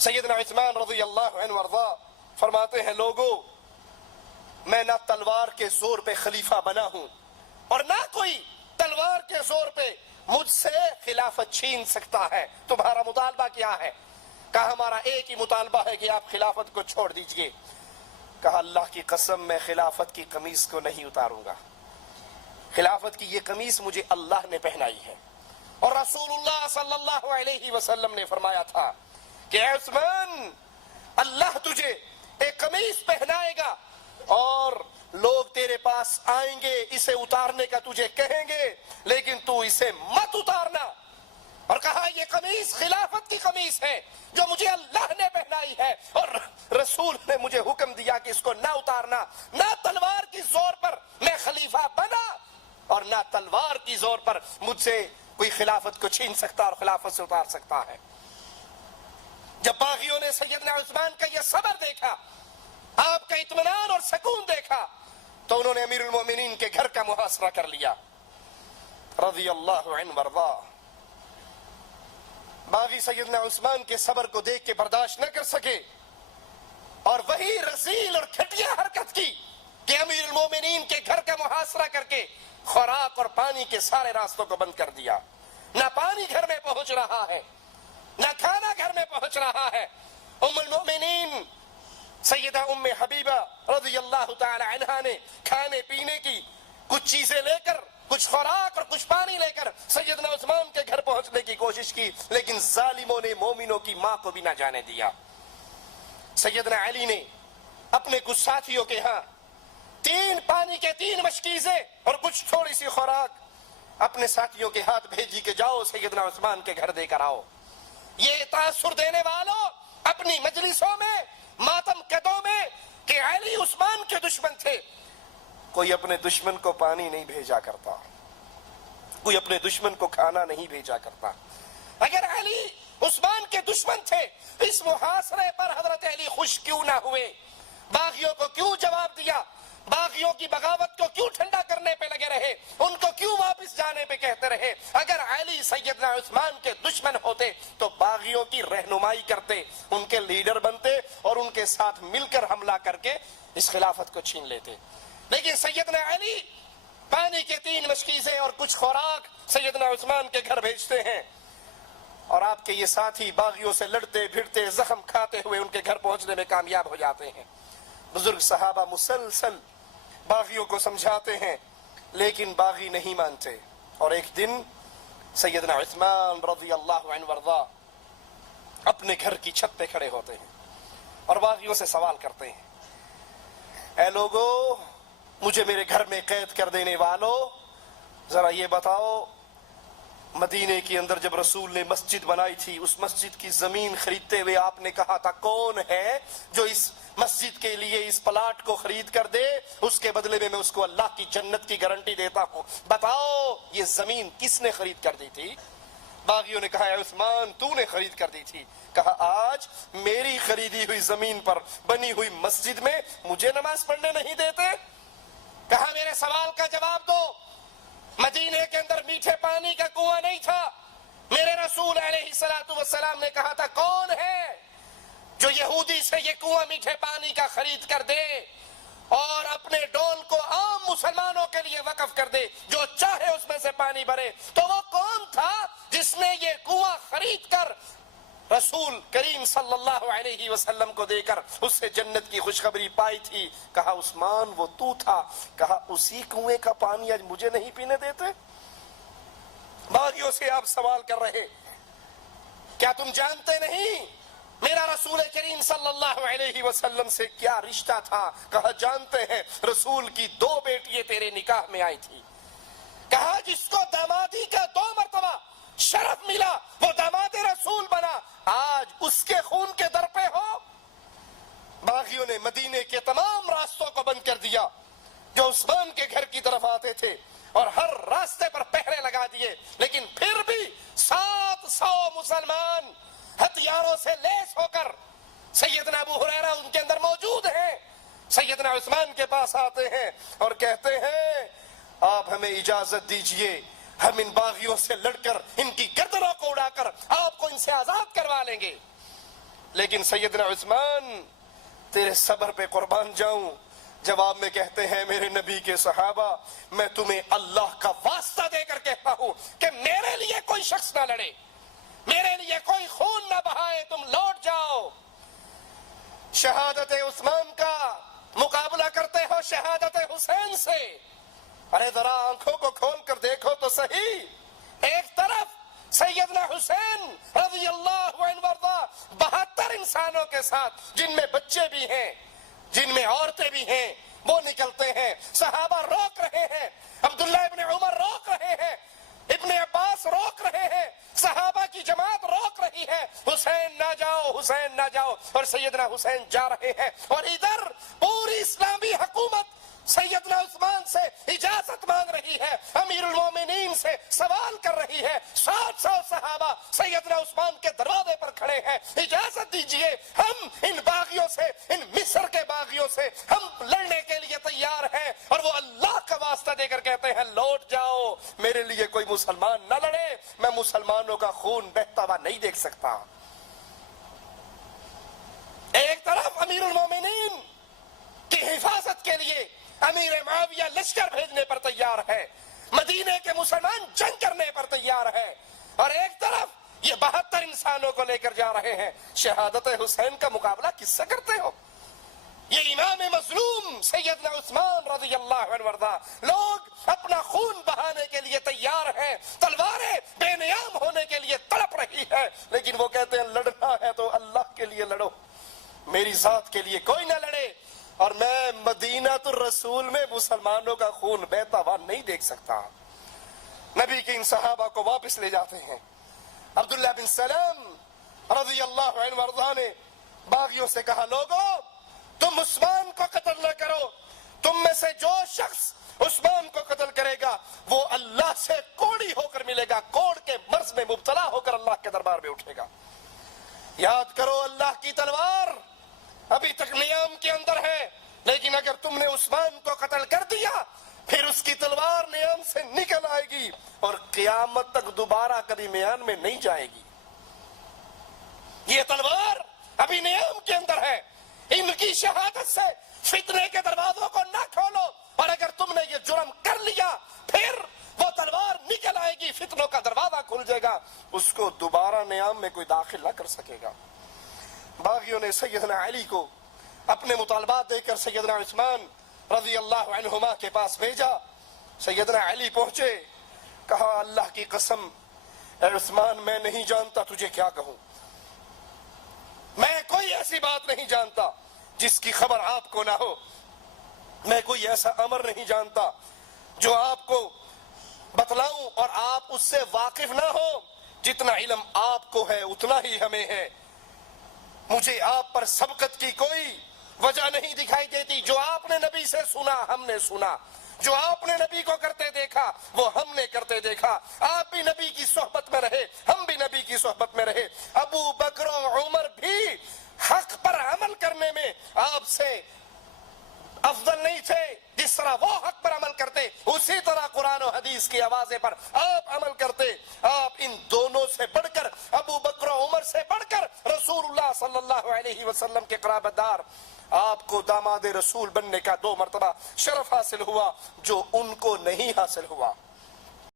سیدنا عثمان رضی اللہ عنہ وارضا فرماتے ہیں لوگوں میں نہ تلوار کے زور پہ خلیفہ بنا ہوں اور نہ کوئی تلوار کے زور پہ مجھ سے خلافت چھین سکتا ہے، تمہارا مطالبہ کیا ہے؟ کہا ہمارا ایک ہی مطالبہ ہے کہ آپ خلافت کو چھوڑ دیجئے۔ کہا اللہ کی قسم میں خلافت کی قمیص کو نہیں اتاروں گا، خلافت کی یہ قمیص مجھے اللہ نے پہنائی ہے، اور رسول اللہ صلی اللہ علیہ وسلم نے فرمایا تھا کہ اے عثمان اللہ تجھے ایک قمیص پہنائے گا اور لوگ تیرے پاس آئیں گے اسے اتارنے کا تجھے کہیں گے لیکن تو اسے مت اتارنا، اور کہا یہ قمیص خلافت کی قمیص ہے جو مجھے اللہ نے پہنائی ہے، اور رسول نے مجھے حکم دیا کہ اس کو نہ اتارنا، نہ تلوار کی زور پر میں خلیفہ بنا اور نہ تلوار کی زور پر مجھ سے کوئی خلافت کو چھین سکتا اور خلافت سے اتار سکتا ہے۔ جب باغیوں نے سیدنا عثمان کا یہ صبر دیکھا، آپ کا اطمینان اور سکون دیکھا، تو انہوں نے امیر المومنین کے گھر کا محاصرہ کر لیا رضی اللہ عنہ وارضا۔ باغی سیدنا عثمان کے صبر کو دیکھ کے برداشت نہ کر سکے اور وہی رذیل اور گھٹیا حرکت کی کہ امیر المومنین کے گھر کا محاصرہ کر کے خوراک اور پانی کے سارے راستوں کو بند کر دیا، نہ پانی گھر میں پہنچ رہا ہے نہ کھانا گھر میں پہنچ رہا ہے۔ ام المؤمنین سیدہ ام حبیبہ رضی اللہ تعالی عنہا نے کھانے پینے کی کچھ چیزیں لے کر، کچھ خوراک اور کچھ پانی لے کر سیدنا عثمان کے گھر پہنچنے کی کوشش کی، لیکن ظالموں نے مومنوں کی ماں کو بھی نہ جانے دیا۔ سیدنا علی نے اپنے کچھ ساتھیوں کے ہاں 3 پانی کے 3 مشکیزیں اور کچھ تھوڑی سی خوراک اپنے ساتھیوں کے ہاتھ بھیجی کہ جاؤ سیدنا عثمان کے گھر دے کر آؤ۔ یہ تاثر دینے والوں اپنی مجلسوں میں، ماتم کدوں میں کہ علی عثمان کے دشمن تھے، کوئی اپنے دشمن کو پانی نہیں بھیجا کرتا، کوئی اپنے دشمن کو کھانا نہیں بھیجا کرتا۔ اگر علی عثمان کے دشمن تھے اس محاصرے پر حضرت علی خوش کیوں نہ ہوئے؟ باغیوں کو کیوں جواب دیا؟ باغیوں کی بغاوت کو کیوں ٹھنڈا کرنے پہ لگے رہے؟ ان کو کیوں واپس جانے پہ کہتے رہے؟ اگر علی سیدنا عثمان کے دشمن ہوتے تو باغیوں کی رہنمائی کرتے، ان کے لیڈر بنتے اور ان کے ساتھ مل کر حملہ کر کے اس خلافت کو چھین لیتے۔ لیکن سیدنا علی پانی کے 3 مشکیزیں اور کچھ خوراک سیدنا عثمان کے گھر بھیجتے ہیں، اور آپ کے یہ ساتھی باغیوں سے لڑتے پھرتے زخم کھاتے ہوئے ان کے گھر پہنچنے میں کامیاب ہو جاتے ہیں۔ بزرگ صحابہ مسلسل باغیوں کو سمجھاتے ہیں لیکن باغی نہیں مانتے، اور ایک دن سیدنا عثمان رضی اللہ عنہ وارضا اپنے گھر کی چھت پہ کھڑے ہوتے ہیں اور باغیوں سے سوال کرتے ہیں، اے لوگو مجھے میرے گھر میں قید کر دینے والو، ذرا یہ بتاؤ مدینے کے اندر جب رسول نے مسجد بنائی تھی اس مسجد کی زمین خریدتے ہوئے آپ نے کہا تھا کون ہے جو اس مسجد کے لیے اس پلاٹ کو خرید کر دے، اس کے بدلے میں اس کو اللہ کی جنت کی گارنٹی دیتا ہوں، بتاؤ یہ زمین کس نے خرید کر دی تھی؟ باغیوں نے کہا اے عثمان تو نے خرید کر دی تھی۔ کہا آج میری خریدی ہوئی زمین پر بنی ہوئی مسجد میں مجھے نماز پڑھنے نہیں دیتے؟ کہا میرے سوال کا جواب دو، مدینے کے اندر میٹھے پانی کا کنواں نہیں تھا، میرے رسول علیہ الصلوۃ والسلام نے کہا تھا کون ہے جو یہودی سے یہ کنواں میٹھے پانی کا خرید کر دے اور اپنے ڈول کو عام مسلمانوں کے لیے وقف کر دے، جو چاہے اس میں سے پانی بھرے؟ تو وہ کون تھا جس نے یہ کنواں خرید کر رسول کریم صلی اللہ علیہ وسلم کو دے کر اس سے جنت کی خوشخبری پائی تھی؟ کہا عثمان وہ تو تھا۔ کہا اسی کنویں کا پانی آج مجھے نہیں پینے دیتے؟ باغیوں سے آپ سوال کر رہے، کیا تم جانتے نہیں میرا رسول کریم صلی اللہ علیہ وسلم سے کیا رشتہ تھا؟ کہا جانتے ہیں، رسول کی 2 بیٹیاں تیرے نکاح میں آئی تھی۔ کہا جس کو دامادی کا 2 مرتبہ شرف ملا وہ داماد رسول بنا، آج اس کے خون کے در پہ ہو؟ باغیوں نے مدینے کے تمام راستوں کو بند کر دیا جو عثمان کے گھر کی طرف آتے تھے اور ہر راستے پر پہرے لگا دیے، لیکن پھر بھی 700 مسلمان ہتھیاروں سے لیس ہو کر سیدنا ابو ہریرہ ان کے اندر موجود ہیں، سیدنا عثمان کے پاس آتے ہیں اور کہتے ہیں آپ ہمیں اجازت دیجئے، ہم ان باغیوں سے لڑ کر ان کی گردنوں کو اڑا کر آپ کو ان سے آزاد کروا لیں گے۔ لیکن سیدنا عثمان تیرے صبر پہ قربان جاؤں. جواب میں کہتے ہیں میرے نبی کے صحابہ میں تمہیں اللہ کا واسطہ دے کر کہتا ہوں کہ میرے لیے کوئی شخص نہ لڑے, میرے لیے کوئی خون نہ بہائے, تم لوٹ جاؤ. شہادت عثمان کا مقابلہ کرتے ہو شہادت حسین سے. ارے ذرا آنکھوں کو کھول کر دیکھو تو صحیح. ایک طرف سیدنا حسین رضی اللہ عنہ وارضا 72 انسانوں کے ساتھ جن میں بچے بھی ہیں, جن میں عورتیں بھی ہیں, وہ نکلتے ہیں. صحابہ روک رہے ہیں, عبداللہ ابن عمر روک رہے ہیں, ابن عباس روک رہے ہیں, صحابہ کی جماعت روک رہی ہے, حسین نہ جاؤ, حسین نہ جاؤ, اور سیدنا حسین جا رہے ہیں. اور ادھر پوری اسلامی حکومت سیدنا عثمان سے اجازت مانگ رہی ہے, امیر المومنین سے سوال کر رہی ہے. 700 صحابہ سیدنا عثمان کے دروازے پر کھڑے ہیں, اجازت دیجئے ہم ان باغیوں سے, ان مصر کے باغیوں سے ہم لڑنے کے لیے تیار ہیں. اور وہ اللہ کا واسطہ دے کر کہتے ہیں لوٹ جاؤ, میرے لیے کوئی مسلمان نہ لڑے, میں مسلمانوں کا خون بہتا ہوا نہیں دیکھ سکتا. ایک طرف امیر المومنین کی حفاظت کے لیے امیر معاویہ لشکر بھیجنے پر تیار ہے, مدینے کے مسلمان جنگ کرنے پر تیار ہے, اور ایک طرف یہ 72 انسانوں کو لے کر جا رہے ہیں. شہادت حسین کا مقابلہ کس سے کرتے ہو؟ یہ امام مظلوم سیدنا عثمان رضی اللہ عنہ وارضا, لوگ اپنا خون بہانے کے لیے تیار ہیں, تلواریں بے نیام ہونے کے لیے تڑپ رہی ہے, لیکن وہ کہتے ہیں لڑنا ہے تو اللہ کے لیے لڑو, میری ذات کے لیے کوئی نہ لڑے. اور میں مدینہ الرسول میں مسلمانوں کا خون بہتا ہوا نہیں دیکھ سکتا. نبی کے ان صحابہ کو واپس لے جاتے ہیں. عبداللہ بن سلام رضی اللہ عنہ وارضا نے باغیوں سے کہا لوگو تم عثمان کو قتل نہ کرو, تم میں سے جو شخص عثمان کو قتل کرے گا وہ اللہ سے کوڑی ہو کر ملے گا, کوڑ کے مرض میں مبتلا ہو کر اللہ کے دربار میں اٹھے گا. یاد کرو اللہ کی تلوار ابھی تک نیام کے اندر ہے, لیکن اگر تم نے عثمان کو قتل کر دیا پھر اس کی تلوار نیام سے نکل آئے گی اور قیامت تک دوبارہ کبھی میان میں نہیں جائے گی. یہ تلوار ابھی نیام کے اندر ہے, ان کی شہادت سے فتنے کے دروازوں کو نہ کھولو, اور اگر تم نے یہ جرم کر لیا پھر وہ تلوار نکل آئے گی, فتنوں کا دروازہ کھل جائے گا, اس کو دوبارہ نیام میں کوئی داخل نہ کر سکے گا. باغیوں نے سیدنا علی کو اپنے مطالبات دے کر سیدنا عثمان رضی اللہ عنہما کے پاس بھیجا. سیدنا علی پہنچے, کہا اللہ کی قسم اے عثمان میں نہیں جانتا تجھے کیا کہوں, میں کوئی ایسی بات نہیں جانتا جس کی خبر آپ کو نہ ہو, میں کوئی ایسا امر نہیں جانتا جو آپ کو بتلاؤں اور آپ اس سے واقف نہ ہو. جتنا علم آپ کو ہے اتنا ہی ہمیں ہے. مجھے آپ پر سبقت کی کوئی وجہ نہیں دکھائی دیتی. جو آپ نے نبی سے سنا ہم نے سنا, جو آپ نے نبی کو کرتے دیکھا وہ ہم نے کرتے دیکھا. آپ بھی نبی کی صحبت میں رہے, ہم بھی نبی کی صحبت میں رہے. ابو بکر و عمر بھی حق پر عمل کرنے میں آپ سے افضل نہیں تھے. جس طرح وہ حق پر عمل کرتے اسی طرح قرآن و حدیث کی آوازیں پر آپ عمل کرتے. آپ ان دونوں سے بڑھ کر, ابو بکر و عمر سے بڑھ کر رسول اللہ صلی اللہ علیہ وسلم کے قرابت دار, آپ کو داماد رسول بننے کا 2 مرتبہ شرف حاصل ہوا جو ان کو نہیں حاصل ہوا.